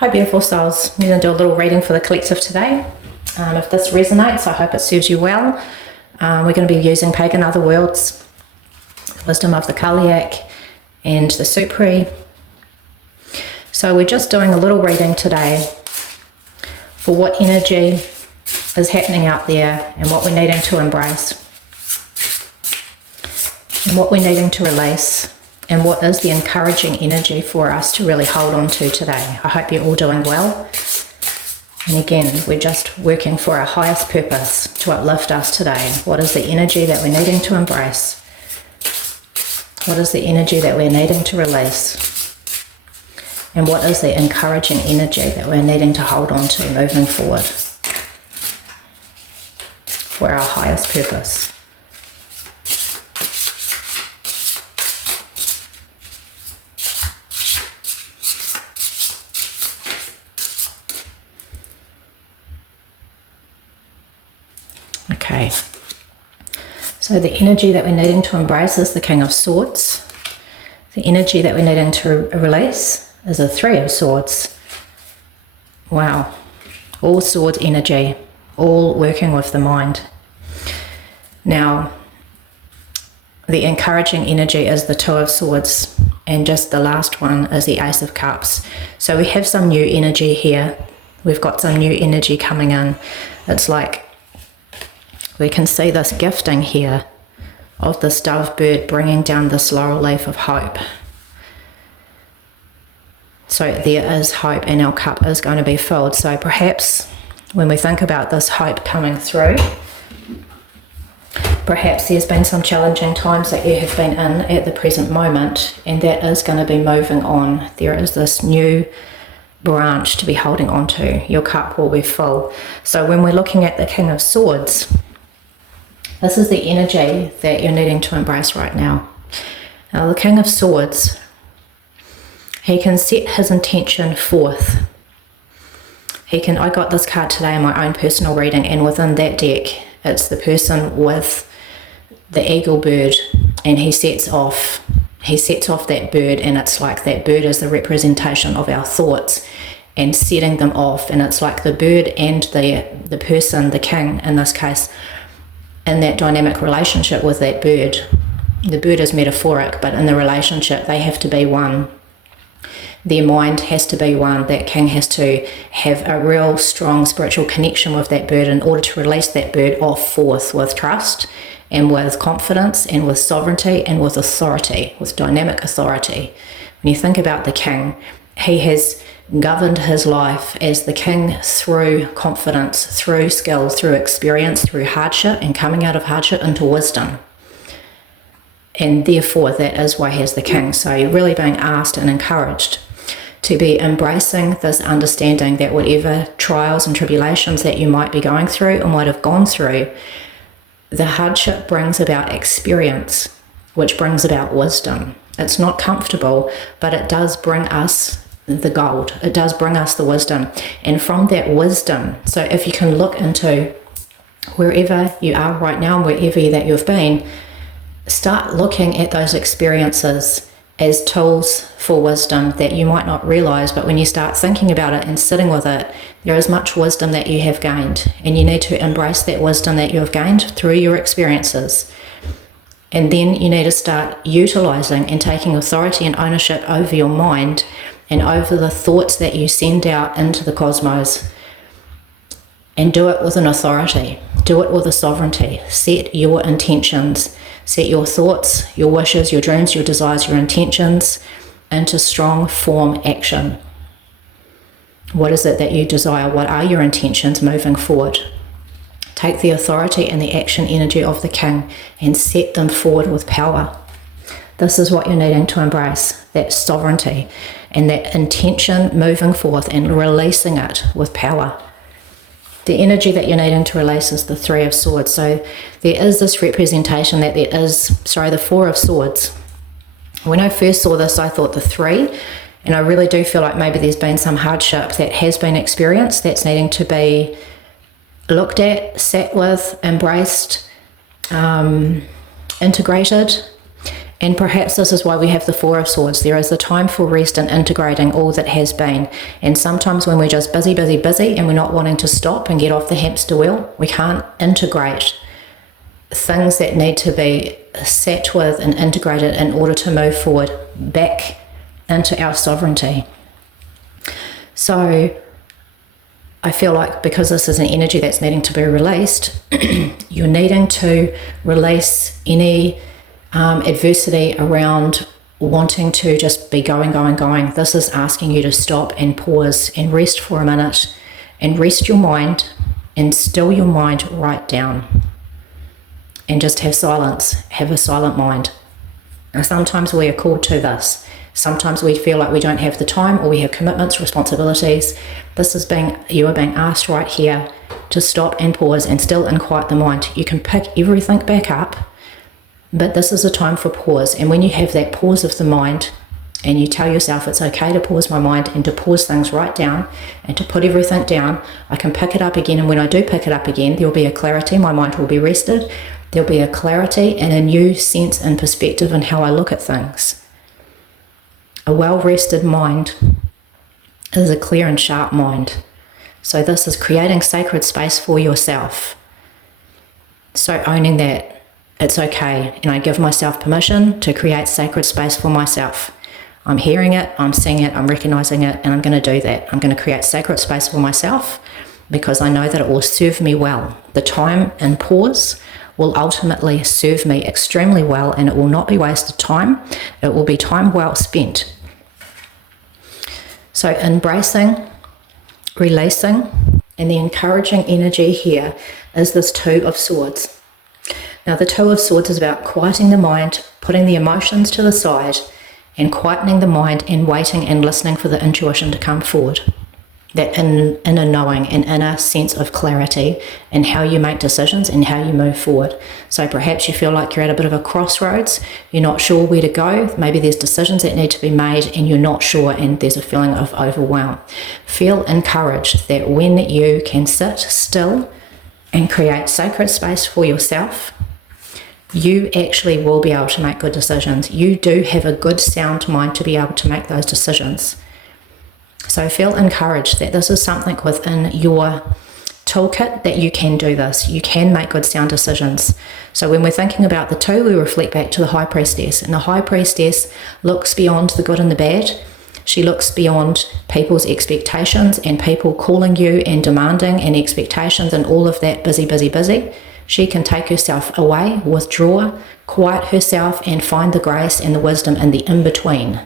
Hi beautiful souls, I'm going to do a little reading for the collective today. If this resonates, I hope it serves you well. We're going to be using Pagan Otherworlds, Wisdom of the Kaliak and the Supri. So we're just doing a little reading today for what energy is happening out there and what we're needing to embrace and what we're needing to release. And what is the encouraging energy for us to really hold on to today. I hope you're all doing well. And again, we're just working for our highest purpose to uplift us today. What is the energy that we're needing to embrace? What is the energy that we're needing to release? And what is the encouraging energy that we're needing to hold on to moving forward for our highest purpose? Okay, so the energy that we're needing to embrace is the King of Swords. The energy that we're needing to release is the Three of Swords. Wow, all swords energy, all working with the mind. Now, the encouraging energy is the Two of Swords, and just the last one is the Ace of Cups. So we have some new energy here. We've got some new energy coming in. It's like we can see this gifting here of this dove bird bringing down this laurel leaf of hope. So there is hope and our cup is going to be filled. So perhaps when we think about this hope coming through, perhaps there's been some challenging times that you have been in at the present moment, and that is going to be moving on. There is this new branch to be holding on to. Your cup will be full. So when we're looking at the King of Swords, this is the energy that you're needing to embrace right now. Now, the King of Swords, he can set his intention forth. I got this card today in my own personal reading, and within that deck, it's the person with the eagle bird, and he sets off that bird, and it's like that bird is the representation of our thoughts and setting them off, and it's like the bird and the person, the king in this case, in that dynamic relationship with that bird. The bird is metaphoric, but in the relationship they have to be one. Their mind has to be one. That king has to have a real strong spiritual connection with that bird in order to release that bird off forth with trust and with confidence and with sovereignty and with authority, with dynamic authority. When you think about the king, he has governed his life as the king through confidence, through skill, through experience, through hardship, and coming out of hardship into wisdom. And therefore, that is why he's the king. So you're really being asked and encouraged to be embracing this understanding that whatever trials and tribulations that you might be going through or might have gone through, the hardship brings about experience, which brings about wisdom. It's not comfortable, but it does bring us the gold. It does bring us the wisdom. And from that wisdom, so if you can look into wherever you are right now, wherever that you've been, start looking at those experiences as tools for wisdom that you might not realize, but when you start thinking about it and sitting with it, there is much wisdom that you have gained, and you need to embrace that wisdom that you have gained through your experiences. And then you need to start utilizing and taking authority and ownership over your mind and over the thoughts that you send out into the cosmos. And do it with an authority. Do it with a sovereignty. Set your intentions. Set your thoughts, your wishes, your dreams, your desires, your intentions into strong form action. What is it that you desire? What are your intentions moving forward? Take the authority and the action energy of the king and set them forward with power. This is what you're needing to embrace, that sovereignty and that intention moving forth and releasing it with power. The energy that you're needing to release is the Three of Swords. So there is this representation that the Four of Swords. When I first saw this, I thought the three, and I really do feel like maybe there's been some hardship that has been experienced that's needing to be looked at, sat with, embraced, integrated. And perhaps this is why we have the Four of Swords. There is a time for rest and integrating all that has been. And sometimes when we're just busy, busy, busy, and we're not wanting to stop and get off the hamster wheel, we can't integrate things that need to be sat with and integrated in order to move forward back into our sovereignty. So I feel like because this is an energy that's needing to be released, you're needing to release any adversity around wanting to just be going. This is asking you to stop and pause and rest for a minute and rest your mind and still your mind right down and just have silence, have a silent mind. Now, sometimes we are called to this. Sometimes we feel like we don't have the time or we have commitments, responsibilities. You are being asked right here to stop and pause and still and quiet the mind. You can pick everything back up, but this is a time for pause. And when you have that pause of the mind and you tell yourself it's okay to pause my mind and to pause things right down and to put everything down, I can pick it up again. And when I do pick it up again, there'll be a clarity. My mind will be rested. There'll be a clarity and a new sense and perspective in how I look at things. A well-rested mind is a clear and sharp mind. So this is creating sacred space for yourself. So owning that it's okay, and I give myself permission to create sacred space for myself. I'm hearing it, I'm seeing it, I'm recognizing it, and I'm going to do that. I'm going to create sacred space for myself because I know that it will serve me well. The time and pause will ultimately serve me extremely well, and it will not be wasted time. It will be time well spent. So embracing, releasing, and the encouraging energy here is this Two of Swords. Now, the Two of Swords is about quieting the mind, putting the emotions to the side, and quietening the mind and waiting and listening for the intuition to come forward. That inner knowing and inner sense of clarity in how you make decisions and how you move forward. So perhaps you feel like you're at a bit of a crossroads, you're not sure where to go, maybe there's decisions that need to be made and you're not sure and there's a feeling of overwhelm. Feel encouraged that when you can sit still and create sacred space for yourself, you actually will be able to make good decisions. You do have a good sound mind to be able to make those decisions. So feel encouraged that this is something within your toolkit that you can do this. You can make good sound decisions. So when we're thinking about the two, we reflect back to the High Priestess. And the High Priestess looks beyond the good and the bad. She looks beyond people's expectations and people calling you and demanding and expectations and all of that busy, busy, busy. She can take herself away, withdraw, quiet herself and find the grace and the wisdom in the in-between.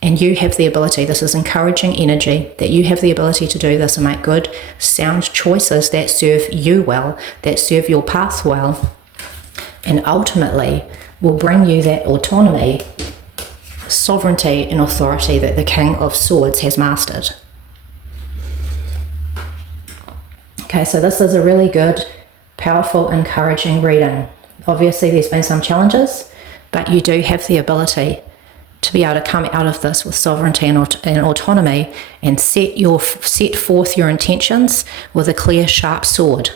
And you have the ability, this is encouraging energy, that you have the ability to do this and make good, sound choices that serve you well, that serve your path well, and ultimately will bring you that autonomy, sovereignty and authority that the King of Swords has mastered. Okay, so this is a really good, powerful, encouraging reading. Obviously there's been some challenges, but you do have the ability to be able to come out of this with sovereignty and autonomy and set forth your intentions with a clear, sharp sword,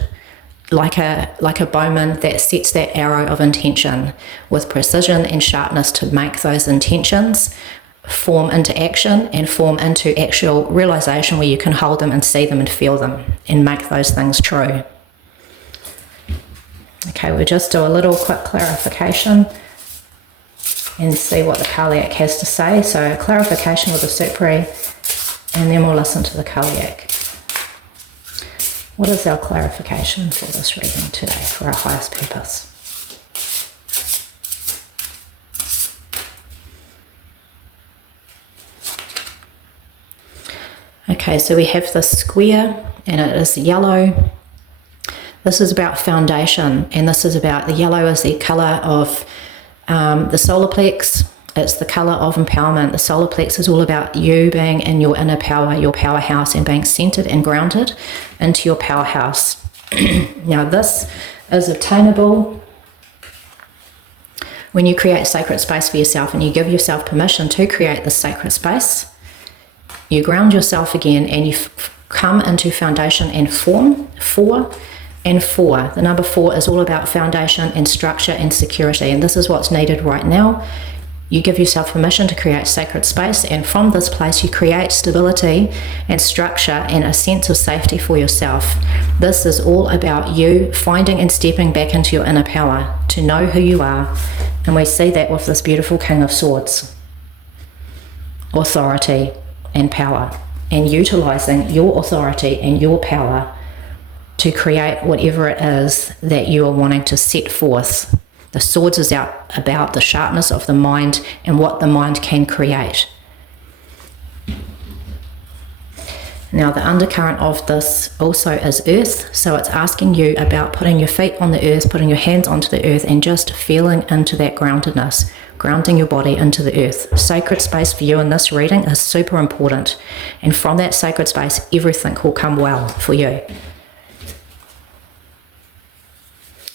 like a bowman that sets that arrow of intention with precision and sharpness to make those intentions form into action and form into actual realization where you can hold them and see them and feel them and make those things true. Okay, we'll just do a little quick clarification and see what the Kaliak has to say. So clarification with the Supri, and then we'll listen to the Kaliak. What is our clarification for this reading today for our highest purpose? Okay, so we have this square and it is yellow. This is about foundation, and this is about, the yellow is the colour of the solar plex. It's the colour of empowerment. The solar plex is all about you being in your inner power, your powerhouse, and being centered and grounded into your powerhouse. Now this is obtainable when you create sacred space for yourself and you give yourself permission to create this sacred space. You ground yourself again and you come into foundation and form for and 4. The number 4 is all about foundation and structure and security, and this is what's needed right now. You give yourself permission to create sacred space, and from this place you create stability and structure and a sense of safety for yourself. This is all about you finding and stepping back into your inner power to know who you are, and we see that with this beautiful King of Swords. Authority and power, and utilizing your authority and your power to create whatever it is that you are wanting to set forth. The swords is out about the sharpness of the mind and what the mind can create. Now the undercurrent of this also is earth, so it's asking you about putting your feet on the earth, putting your hands onto the earth, and just feeling into that groundedness, grounding your body into the earth. Sacred space for you in this reading is super important, and from that sacred space everything will come well for you.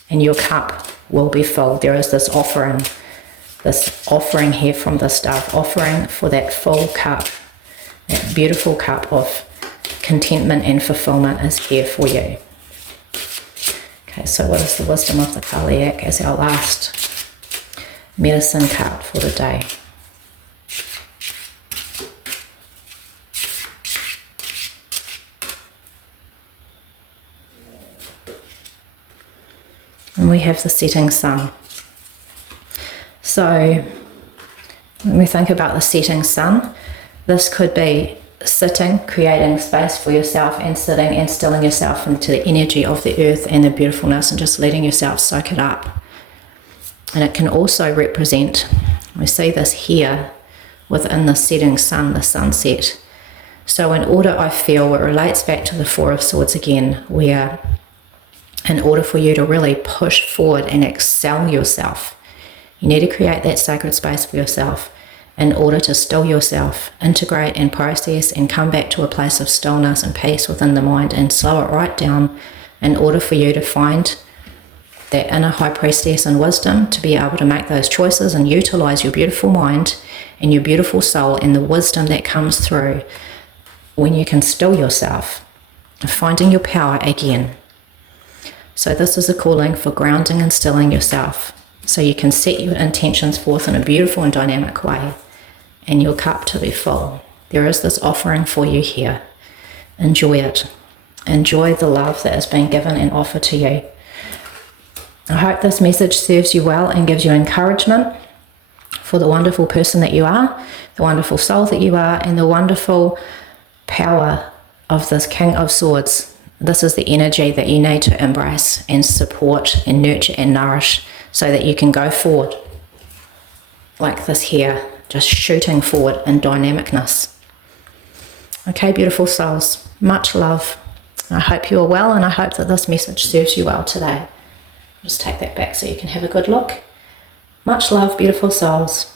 And your cup will be full. There is this offering here from the staff, offering for that full cup, that beautiful cup of contentment and fulfillment is here for you. Okay, so what is the wisdom of the Kaliak as our last medicine card for the day? And we have the setting sun. So when we think about the setting sun, this could be sitting, creating space for yourself, and sitting and stilling yourself into the energy of the earth and the beautifulness, and just letting yourself soak it up. And it can also represent, we see this here within the setting sun, the sunset. So in order, I feel, it relates back to the Four of Swords again, where in order for you to really push forward and excel yourself, you need to create that sacred space for yourself in order to still yourself, integrate and process, and come back to a place of stillness and peace within the mind, and slow it right down in order for you to find that inner high priestess and wisdom to be able to make those choices and utilize your beautiful mind and your beautiful soul and the wisdom that comes through when you can still yourself, finding your power again. So this is a calling for grounding and stilling yourself, so you can set your intentions forth in a beautiful and dynamic way, and your cup to be full. There is this offering for you here. Enjoy it. Enjoy the love that is being given and offered to you. I hope this message serves you well and gives you encouragement for the wonderful person that you are, the wonderful soul that you are, and the wonderful power of this King of Swords. This is the energy that you need to embrace and support and nurture and nourish, so that you can go forward like this here, just shooting forward in dynamicness. Okay, beautiful souls, much love. I hope you are well, and I hope that this message serves you well today. Just take that back so you can have a good look. Much love, beautiful souls.